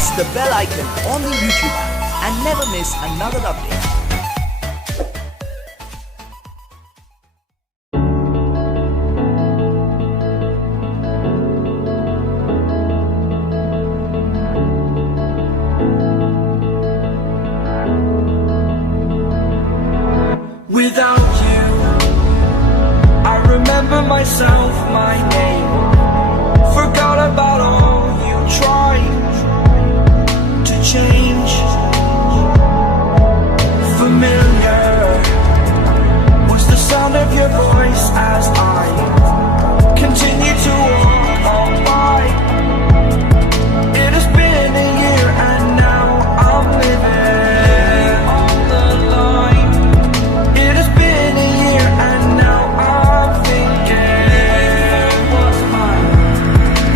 press the bell icon on the YouTube app and never miss another update. Without you, I remember myself, my name. Forgot about all you tried to change. Familiar was the sound of your voice as I continue to walk on by. It has been a year and now I'm living on the line. It has been a year and now I'm thinking what's mine,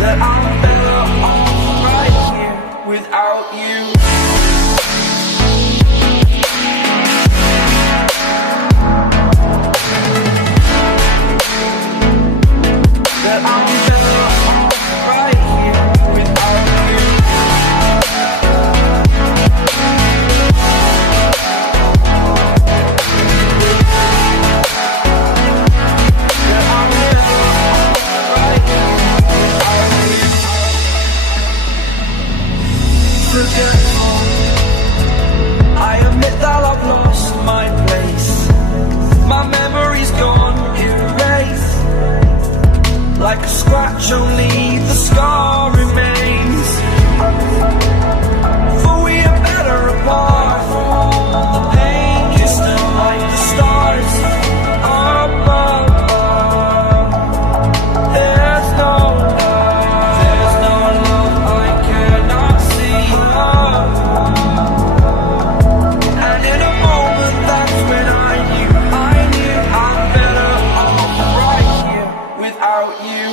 that I'm better off right here without you. That I'm better off right here without you. That I'm better off right here without you. Forgetful, I admit that I've lost my place. My memory's gone erased. Like a scratch, only the scar remains. For we are better apart from all the pain. You're still like the stars above. There's no love I cannot see. And in a moment, that's when I knew I'm better off right here without you.